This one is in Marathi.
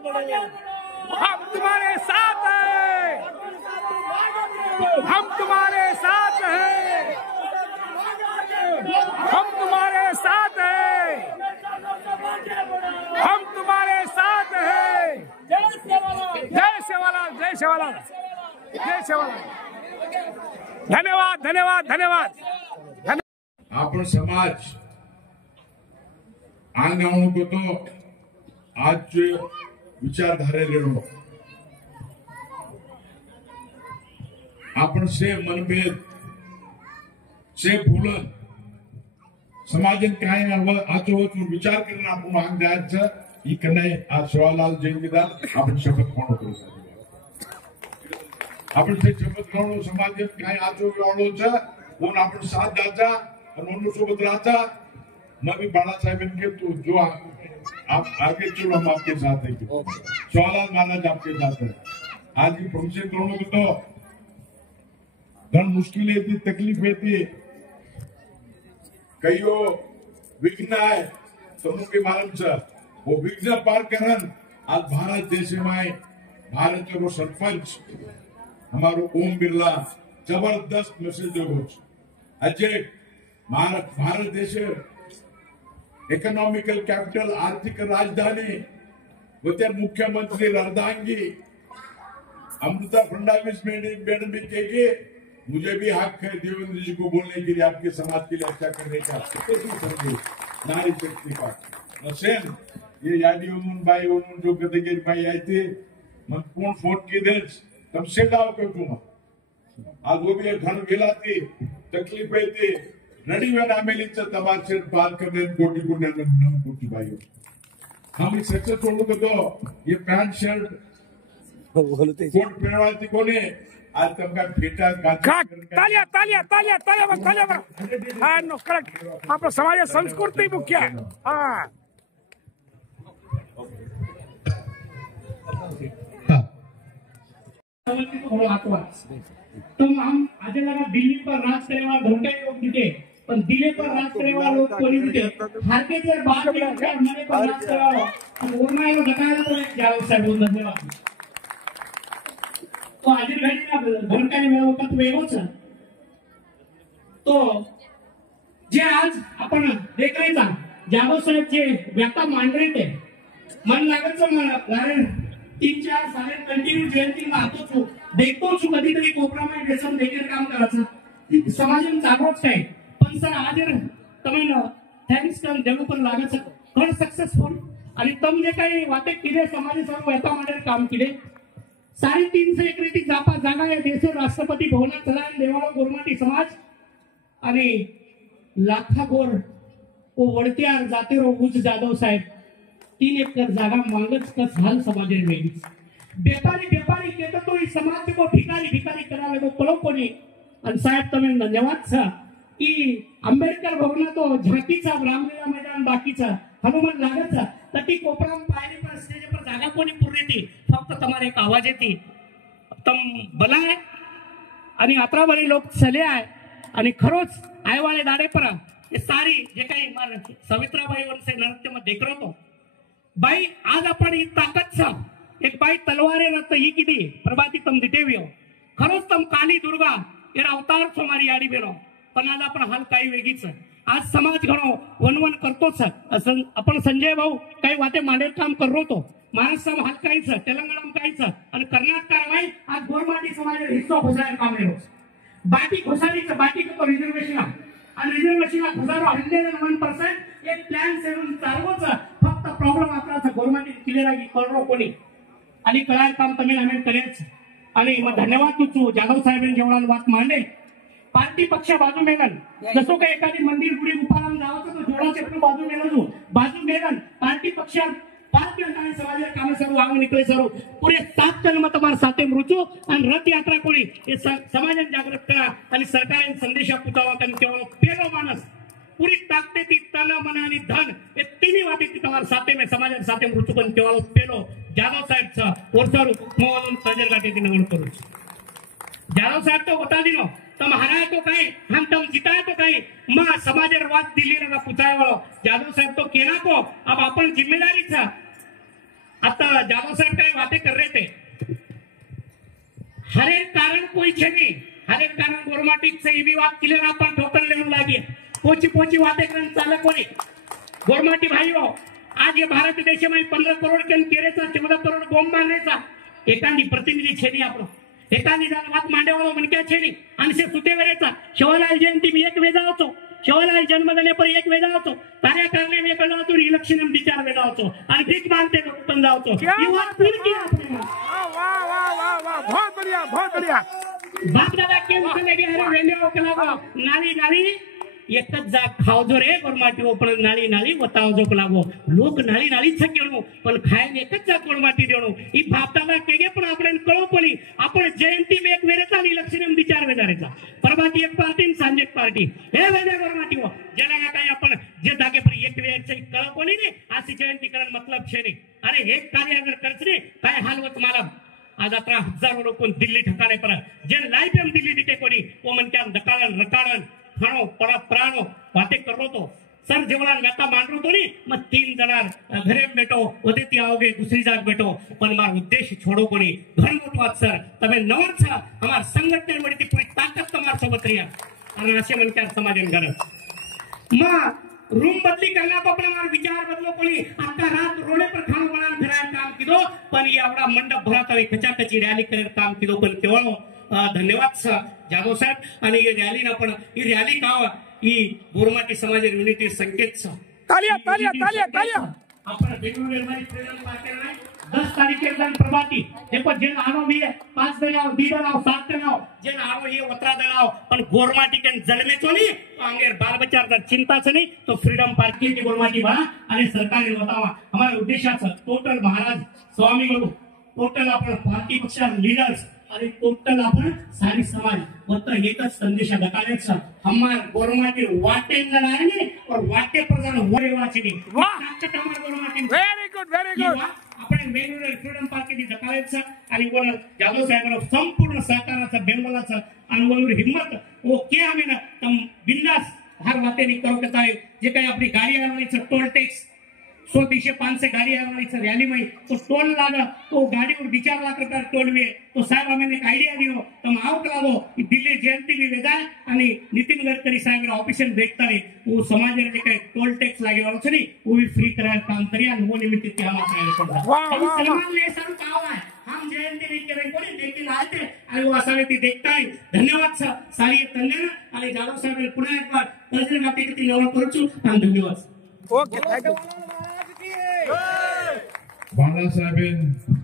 हम तुम्हारे साथ हैं, हम तुम्हारे साथ हैं, हम तुम्हारे साथ हैं, हम तुम्हारे साथ हैं। जय सेवालाल, जय सेवालाल, जय सेवालाल, जय सेवालाल। धन्यवाद, धन्यवाद, धन्यवाद। आपण समाज आंगावणूक होतो आज विचारधारेलो आपण से मनभेद से भूलन समाजन काय आजो विचार करून आपण आंग द्यायचं ही कन्या आज सेवालाल जयंतीदार आपण शपथ कोण करू आपण ते शपथ घेऊन समाजात काय आजो वाढवचं कोण आपण साथ द्यायचा आणि म्हणून सोबत राहायचा। मैं भी बाला साहेब इनके तो जो आप आगे चलो हम आपके साथ हैं। सेवालाल महाराज आपके साथ है। आज की फंक्शन करोगे तो घन मुश्किलें थी, तकलीफें थी, कईयों विघ्न है के मालूम से वो विघ्न पार करन आज भारत देश में भारत के वो सरपंच हमारो ओम बिरला जबरदस्त मैसेज दो अजय भारत देश इकोनॉमिकल कैपिटल आर्थिक राजधानी वो मुख्यमंत्री अर्धांगी अमृता फडणवीस मैडम भी कहेगी मुझे भी हक है देवेंद्र जी को बोलने के लिए आपके समाज के लिए अच्छा करने का नारी शक्ति का नसेन ये यादी भाई जो गदगिरी भाई आए थे मन पूर्ण फोट की दे तब से गाँव के तुम आज वो भी घर गेला थी तकलीफ थी रडी वेन आमेली तबाद से पार करने कोटि को नम कोटि भाइयों हम इस सक्सेस छोड़ो तो ये पैंट शर्ट कोट पहनवाती कोने आज तुमका फेटा तालिया तालिया तालिया तालिया बस तालिया बस हाँ नो करेक्ट आपला समाज संस्कृती मुख्य हाँ तो हम आज लगा दिल्ली पर राज करने वाला घंटे लोग जुटे पर दिल्ली पर राज करने वाला लोग कोई जुटे हर के जर बात में हमारे पर राज करने वाला और मैं ये बताया तो एक जाओ साहब धन्यवाद। तो आज घंटे का घंटे में वो कत वेगो छ तो जे आज अपन देख रहे था जागो साहेब जे व्यापा मान रहे थे मन लागत कारण 3-4 साल कंटिन्यू जयंती में आतो छू देखतो छू कधीतरी कोपरामध्ये व्यसन देखील काम करायचं समाजम जागरूक आहे पण सर आज તમે थँक्स टन देव पर लागत घण सक्सेसफुल आणि तम जे काही वाटे केले समाज सर्व येता मध्ये काम केले 350 एकरी जागा या देश राष्ट्रपती भवनात चला देवाळा गोरमाटी समाज आणि लाखा गोर ओ वडत्यार जातेरो उज जाधव साहेब 3 एकर जागा मांगच कस हाल समाज में व्यापारी व्यापारी कहते तो इस समाज को भिखारी भिखारी करावे तो कलो कोनी आणि साहेब तुम्ही धन्यवाद सा की आंबेडकर भवना तो झाकीचा रामलीला मैदान बाकीचा हनुमान लागचा तटी कोपराम पायरी पर स्टेज पर जागा कोणी पुरली ती फक्त तुम्हारे एक आवाज येती तम बलाय आणि अत्रावरी लोक चले आहे आणि खरोच आयवाले दाडे पर ये सारी जे काही मार सवित्राबाई वंशे नृत्य में देख रहो तो बाई आज आपण ही ताकद सा एक बाई तलवारे रत ही किती प्रभाती तम दिटेवियो खरोच तम काली दुर्गा ये अवतार छो मारी याडी बेनो पण आज आपण हाल काही वेगळीच आज समाज घणो वनवन करतोच असं आपण संजय भाऊ काही वाटे मांडेल काम करो तो महाराष्ट्र हाल काहीच तेलंगणा काहीच आणि कर्नाटक कारवाई आज गोरमाटी समाज हिस्सा घोषायला काम नाही बाकी घोषालीचं बाकी तो रिझर्वेशन आणि रिझर्वेशन हजारो 101% एक प्लॅन सेवन चालवच फक्त प्रॉब्लेम आपला गोरमाटी क्लिअर आहे करो कोणी आणि कळाय काम तमिळ आम्ही करेच आणि मग धन्यवाद तुझू जाधव साहेबांनी जेवढा वाद मांडले पार्टी पक्ष बाजू मेलन जसो काही एखादी मंदिर गुडी गुफाराम जावं तो जोडाचे पण बाजू मेलन पार्टी पक्ष पार्टी आणि समाज काम सर्व आग निकले सर्व पुरे 7 जन्म तुम्हारे साथे मृत्यू आणि रथ यात्रा कोणी हे समाज जागृत करा आणि सरकारने संदेशा पुचावा कारण केवळ पेलो माणस पूरी ताकते ती तन मन आणि धन ये तीनही वाटे ती तुम्हारे साथे में समाज साथे मृत्यू पण केवळ पेलो जाधव साहेब चा ओरसर मोहन सजर गाठी ती नवण करू जाधव साहेब तो बता दिनो तम हराए तो कहीं हम तम जिताए तो कहीं मां समाजर वाद दिल्ली लगा पुचाए वालो जाधव साहेब तो केना को अब अपन जिम्मेदारी था आता जादव साहब काही बातें कर रहे थे, हर एक कारण कोई छे नहीं, हर एक कारण गोरमाटी से ये भी बात क्लियर अपन ठोकर लेने लगी, पोची पोची बातें करने चाले कोनी। गोरमाटी भाइयों, आज ये भारत देश में 15 करोड़ के केरेचा 14 करोड़ बॉम्ब मारण्याचा एकांदी प्रतिनिधी छे नहीं आपलो, एकांदी बात मांडेवाळो मनक्या छे नहीं, आणि से सुतेवरेचा शिवलाल जयंती में एक वेदा होतो, शिवलाल जन्मदिने पर एक वेदा होतो, कार्यकारणे में वेदा होतो, इलेक्शन में 4 वेदा होतो, आणि भीक मागते तो कुटुंब होतो। ये बात फिर की आपने वाह वाह वाह वाह, बहुत बढ़िया बहुत बढ़िया। बाप दादा के उठले गे हरे वेल्यो कलागो नाली नाली एकच जा खाव जो रे गोरमाटी ओपण नाली नाली बताव जो कलागो लोक नाली नाली छकेणो पण खायने एकच जा गोरमाटी देणो ई बाप दादा केगे पण आपण कळो पणी आपण जयंती में एक वेरेचा आणि इलेक्शन में 4 वेदारेचा परबाती एक पार्टी सांजे एक पार्टी हे वेदे गोरमाटी हो ज्याला काही आपण जे जागे पर एक वेरेचे कळो कोणी ने अशी जयंती करण मतलब छे नहीं। अरे एक कार्य अगर करछ रे काय हालवत मला आज 11,000 लोग दिल्ली ठिकाणे पर जे लाइफ में दिल्ली दिखे कोणी वो मन क्या दकाळन रकाळन खाणो परा प्राणो बातें करो तो सर जेवढा व्यथा मांडरो तो नहीं मग 3 जण घरे बेटो होते ती आओगे दूसरी जाग बेटो पण मार उद्देश्य छोड़ो कोणी घर मोठवात सर तमे नवर छ हमार संगठन वरती पूरी ताकत तमार सोबत रिया आणि असे मन क्या समाजन करत मा रूम बदली करना तो अपना मार विचार बदलो कोणी आता रात रोडे पर खानो बनान फिराय काम किदो पण एवढा मंडप भरात खचाखची रॅली करे काम किदो पण केवळ धन्यवाद जाधव साहेब आणि ही रॅली ना पण ही रॅली गाव ही गोरमाटी समाज युनिटी संकेत तालिया तालिया तालिया तालिया आपण बेंगळुरू में फ्रीडम पार्क में 10 तारीख के दिन प्रभाती देखो जेन आनो भी 5 दलाव 2 दलाव 7 दलाव जेन आनो ये उतरा दलाव पण गोरमाटी के जन्मे तो नहीं तो अंगेर बाल बच्चा का चिंता से नहीं तो फ्रीडम पार्क की गोरमाटी बना आणि सरकारी बतावा हमारे उद्देशाचं टोटल महाराज स्वामी गुरु टोटल आपण पार्टी पक्षा लीडर्स आणि टोटल आपण सारी समाज फक्त एकच संदेश दकाळायचा हमार गोरमाटी वाटे जणाने और वाटे पर जण वरे वाचनी ताकद हमार गोरमाटी व्हेरी गुड आपण बेंगळुरू फ्रीडम पार्क ची दकाळायचा आणि वर जाधव साहेबांना संपूर्ण सहकाराचा बेंबलाचा आणि वर हिम्मत ओके आम्ही ना तम बिंदास हर वाटेनी करू शकता है जे काही आपली गाडी आणायचं टोल टॅक्स 100-500 गाड़ी आने रैली में तो टोल लागा तो गाड़ी और 2-4 लाख रुपया टोल हुए तो साहब हमें एक आइडिया दियो तो आओ लागो दिल्ली जयंती भी वेदा आणि नितिन गडकरी साहेब ऑफिस में देखता रे वो समाज रे जे टोल टैक्स लागे वालो छनी वो भी फ्री कराय काम करी आणि वो निमित्त ते हम आपले वाह सलमान ले सर काव है हम जयंती नहीं करे कोणी देखील आते आणि वो असा ती देखताय धन्यवाद सारी तन्ने आणि जाधव साहेब पुन्हा एक बार तजरे नाते किती नवा करूचू आणि धन्यवाद ओके थँक्यू बाळासाहेब